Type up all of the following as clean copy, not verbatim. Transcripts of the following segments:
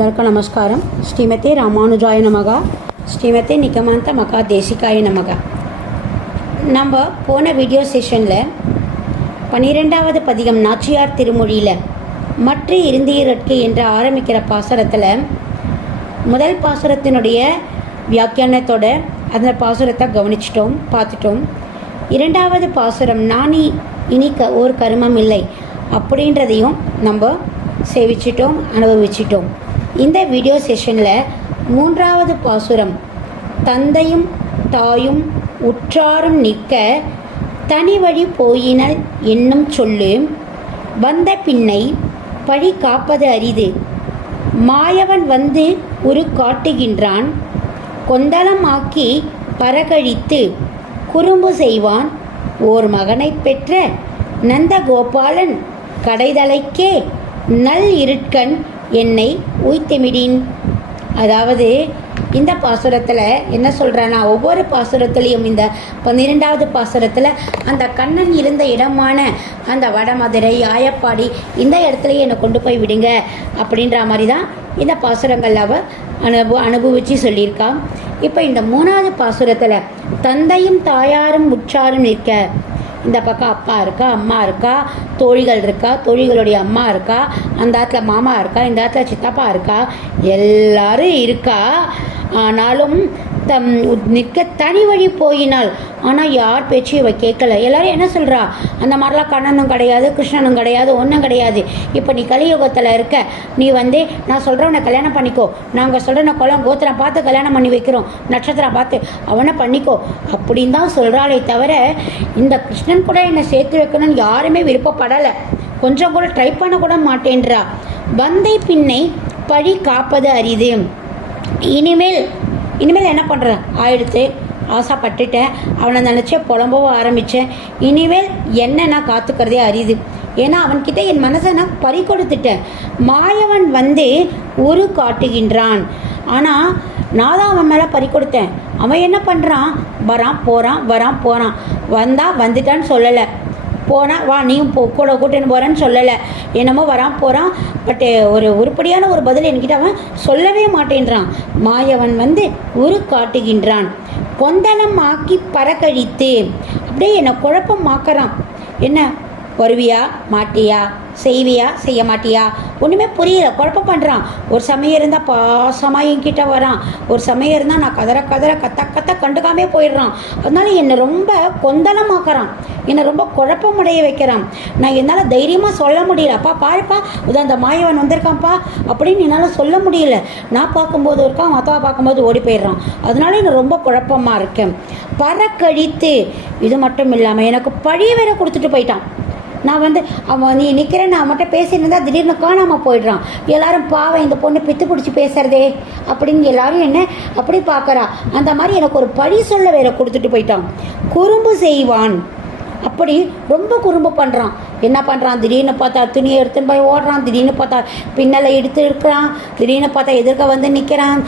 எல்லாருக்கும் நமஸ்காரம். ஸ்ரீமதே ராமானுஜாய நமகா, ஸ்ரீமதே நிகமாந்த மகா தேசிகாய நமகா. நம்ம போன வீடியோ செஷனில் 12வது பதிகம் நாச்சியார் திருமொழியில் மற்ற இருந்தீரற்கு என்று ஆரம்பிக்கிற பாசுரத்தில் முதல் பாசுரத்தினுடைய வியாக்கியானத்தோட அந்த பாசுரத்தை பார்த்துட்டோம். இரண்டாவது பாசுரம் நானி இனிக்க ஓர் கருமம் இல்லை அப்படின்றதையும் நம்ம சேவிச்சிட்டோம், அனுபவிச்சிட்டோம். இந்த வீடியோ செஷனில் மூன்றாவது பாசுரம் தந்தையும் தாயும் உற்றாரும் நிற்க தனி வழி போயினல் என்னும் சொல்லு வந்த பின்னை பழி காப்பது அரிது மாயவன் வந்து உரு காட்டுகின்றான் கொந்தளமாக்கி பரகழித்து குறும்பு செய்வான் ஓர் மகனை பெற்ற நந்தகோபாலன் கடைதலைக்கே நல் இருட்கண் என்னை உய்த்துமிடின். அதாவது இந்த பாசுரத்தில் என்ன சொல்கிறான்னா, ஒவ்வொரு பாசுரத்துலேயும் இந்த 12வது பாசுரத்தில் அந்த கண்ணன் இருந்த இடமான அந்த வடமதுரை ஆயப்பாடி இந்த இடத்துலையே என்னை கொண்டு போய் விடுங்க அப்படின்ற மாதிரி தான் இந்த பாசுரங்கள் அவ அனுபவித்து சொல்லியிருக்கான். இப்போ இந்த 3வது பாசுரத்தில் தந்தையும் தாயாரும் உற்றாரும் நிற்க, இந்த பக்கம் அப்பா இருக்கா, அம்மா இருக்கா, தோழிகள் இருக்கா, தோழிகளுடைய அம்மா இருக்கா, அந்த இடத்துல மாமா இருக்கா, இந்த இடத்துல சித்தப்பா இருக்கா, எல்லாரும் இருக்கா. ஆனாலும் நிற்க தனி வழி போயினால், ஆனால் யார் பேச்சு இவ கேட்கல. எல்லாரும் என்ன சொல்கிறா, அந்த மாதிரிலாம் கண்ணனும் கிடையாது, கிருஷ்ணனும் கிடையாது, ஒன்றும் கிடையாது. இப்போ நீ கலியுகத்தில் இருக்க, நீ நான் சொல்கிறவனை கல்யாணம் பண்ணிக்கோ, நாங்கள் சொல்கிறேன் குளம் கோத்திரம் பார்த்து கல்யாணம் பண்ணி வைக்கிறோம், நட்சத்திரம் பார்த்து அவனை பண்ணிக்கோ அப்படின்னு தான் சொல்கிறாளே தவிர இந்த கிருஷ்ணன் கூட என்னை சேர்த்து வைக்கணும்னு யாருமே விருப்பப்படலை, கொஞ்சம் கூட ட்ரை பண்ண கூட மாட்டேன்றா. வந்தை பின்னை பழி காப்பது அரிது. இனிமேல் என்ன பண்ணுறேன் ஆயிடுத்து, ஆசைப்பட்டுட்டேன், அவனை நினச்சே புலம்பவும் ஆரம்பித்தேன். இனிமேல் என்ன நான் காத்துக்கிறதே அரிது. ஏன்னா அவன்கிட்ட என் மனசை நான் பறி கொடுத்துட்டேன். மாயவன் வந்து உரு காட்டுகின்றான், ஆனால் நான் தான் அவன் மேலே பறி கொடுத்தேன். அவன் என்ன பண்ணுறான், வரான் போகிறான், வந்துட்டான்னு சொல்லலை, போனால் வா நீயும் கூட கூட்டின்னு போகிறேன்னு சொல்லலை, என்னமோ வரான் போகிறான். பட் ஒரு உருப்படியான ஒரு பதில் என்கிட்ட அவன் சொல்லவே மாட்டேன்றான். மாயவன் வந்து உரு காட்டுகின்றான், கொந்தளம் ஆக்கி பறக்கழித்து அப்படியே என்னை குழப்பமாக்குறான். என்ன வருவியா மாட்டியா, செய்வியா செய்ய மாட்டியா, ஒன்றுமே புரியல, குழப்பம் பண்ணுறான். ஒரு சமயம் இருந்தால் பாசமாக என்கிட்ட வரான், ஒரு சமயம் இருந்தால் நான் கதற கத்த கண்டுக்காமே போயிடுறான். அதனால என்னை ரொம்ப கொந்தளமாக்குறான், என்னை ரொம்ப குழப்பமடைய வைக்கிறான். நான் என்னால் தைரியமாக சொல்ல முடியல, அப்பா பாருப்பா இது அந்த மாயவன் வந்திருக்கான்ப்பா அப்படின்னு என்னால் சொல்ல முடியல. நான் பார்க்கும்போது இருக்கான், மற்றவா பார்க்கும்போது ஓடி போயிடுறான். அதனால எனக்கு ரொம்ப குழப்பமாக இருக்கேன். பறக்கழித்து, இது மட்டும் இல்லாமல் எனக்கு பழி வேற கொடுத்துட்டு போயிட்டான். நான் அவன் நீ நிற்கிறேன், நான் அவன்கிட்ட பேசியிருந்தா திடீர்னு காணாமல் போயிடுறான். எல்லாரும் பாவம் இந்த பொண்ணு பித்து பிடிச்சி பேசுறதே அப்படின்னு எல்லாரும் என்ன அப்படி பார்க்குறா. அந்த மாதிரி எனக்கு ஒரு பழி சொல்ல வேற கொடுத்துட்டு போயிட்டான். குறும்பு செய்வான், அப்படி ரொம்ப குறும்பு பண்ணுறான். என்ன பண்ணுறான், திடீர்னு பார்த்தா துணியை எடுத்துன்னு போய் ஓடுறான், திடீர்னு பார்த்தா பின்னலை எடுத்து இருக்கிறான், திடீர்னு பார்த்தா எதிர்க்க வந்து நிற்கிறான்,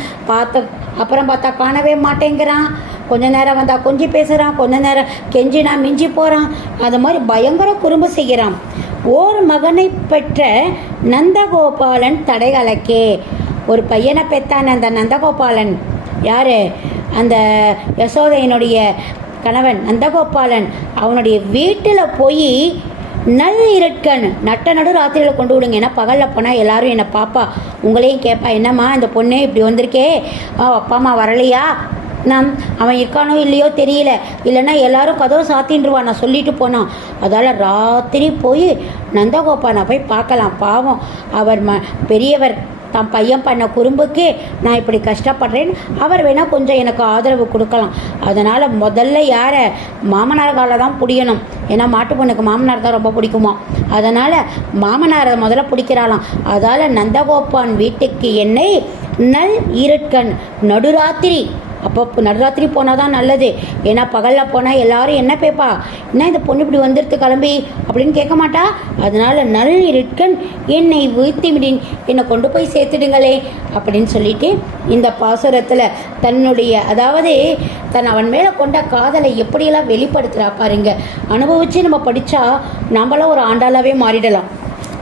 அப்புறம் பார்த்தா காணவே மாட்டேங்கிறான், கொஞ்ச நேரம் வந்தால் கொஞ்சி பேசுகிறான், கொஞ்ச நேரம் கெஞ்சினா மிஞ்சி போகிறான். அது மாதிரி பயங்கர குறும்பு செய்கிறான். ஓர் மகனை பெற்ற நந்தகோபாலன் தடைகளக்கே, ஒரு பையனை பெற்றான் அந்த நந்தகோபாலன். யார், அந்த யசோதையினுடைய கணவன் நந்தகோபாலன். அவனுடைய வீட்டில் போய் நல் இருட்கண் நடு ராத்திரியில் கொண்டு விடுங்க. ஏன்னா பகலில் போனால் எல்லாரும் என்னை பாப்பா, உங்களையும் கேட்பா, என்னம்மா இந்த பொண்ணே இப்படி வந்திருக்கே, அப்பா அம்மா வரலையா, அவன் இருக்கானோ இல்லையோ தெரியல, இல்லைன்னா எல்லாரும் கதவை சாத்தின்றுவான் நான் சொல்லிட்டு போனான். அதால் ராத்திரி போய் நந்தகோபாலை போய் பார்க்கலாம். பாவம் அவர் பெரியவர், தான் பையன் பண்ண குறும்புக்கு நான் இப்படி கஷ்டப்படுறேன்னு அவர் வேணால் கொஞ்சம் எனக்கு ஆதரவு கொடுக்கலாம். அதனால் முதல்ல யாரை, மாமனார்கால தான் பிடிக்கணும். ஏன்னா மாட்டு பொண்ணுக்கு மாமனார் தான் ரொம்ப பிடிக்குமா, அதனால் மாமனாரை முதல்ல பிடிக்கிறாளாம். அதால் நந்தகோபான் வீட்டுக்கு என்னை நல் இருட்கண் நடுராத்திரி, அப்போ நடுராத்திரி போனால் தான் நல்லது. ஏன்னா பகலில் போனால் எல்லாரும் என்ன பேப்பா, என்ன இந்த பொண்ணு இப்படி வந்துடுத்து கிளம்பி அப்படின்னு கேட்க மாட்டா. அதனால் நல் இருட்கண் என்னை வீழ்த்திவிடின், என்னை கொண்டு போய் சேர்த்துடுங்களே அப்படின்னு சொல்லிட்டு இந்த பாசுரத்தில் தன்னுடைய அதாவது அவன் மேலே கொண்ட காதலை எப்படியெல்லாம் வெளிப்படுத்துகிறா பாருங்க. அனுபவித்து நம்ம படித்தா நம்மளாம் ஒரு ஆண்டாளாவே மாறிடலாம்.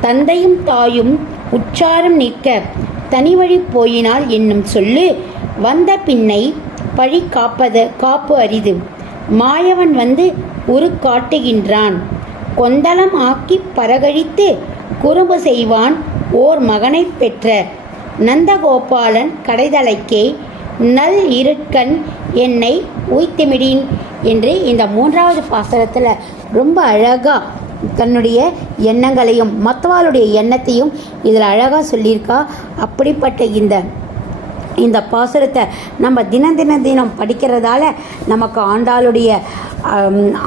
தந்தையும் தாயும் உற்றாரும் நிற்க தனிவழி போயினால் என்னும் சொல்லு வந்த பின்னை பழி காப்பு அரிது. மாயவன் வந்து உரு காட்டுகின்றான், கொந்தளம் ஆக்கி பரகழித்து குறும்பு செய்வான் ஓர் மகனை பெற்ற. நந்தகோபாலன் கடைதலைக்கே நல் இருட்கண் என்னை உய்த்திமிடின் என்று இந்த 3வது பாசுரத்தில் ரொம்ப அழகாக தன்னுடைய எண்ணங்களையும் மற்றவாளுடைய எண்ணத்தையும் இதில் அழகாக சொல்லியிருக்கா. அப்படிப்பட்ட இந்த பாசுரத்தை நம்ம தினம் படிக்கிறதால நமக்கு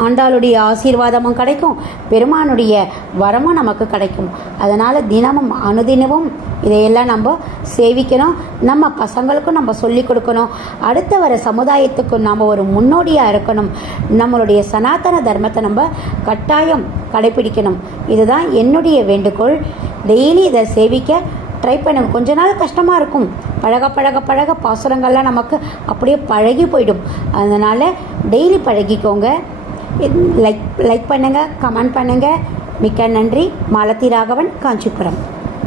ஆண்டாளுடைய ஆசீர்வாதமும் கிடைக்கும், பெருமானுடைய வரமும் நமக்கு கிடைக்கும். அதனால் தினமும் அனுதினமும் இதையெல்லாம் நம்ம சேவிக்கணும், நம்ம பசங்களுக்கும் நம்ம சொல்லிக் கொடுக்கணும், அடுத்த வர சமுதாயத்துக்கும் நம்ம ஒரு முன்னோடியாக இருக்கணும். நம்மளுடைய சனாதன தர்மத்தை நம்ம கட்டாயம் கடைப்பிடிக்கணும். இதுதான் என்னுடைய வேண்டுகோள். டெய்லி இதை சேவிக்க ட்ரை பண்ணுங்க. கொஞ்ச நாள் கஷ்டமாக இருக்கும், பழக பாசுரங்கள்லாம் நமக்கு அப்படியே பழகி போயிடும். அதனால் டெய்லி பழகிக்கோங்க. லைக் பண்ணுங்கள், கமெண்ட் பண்ணுங்கள். மிக்க நன்றி. மாலதி ராகவன், காஞ்சிபுரம்.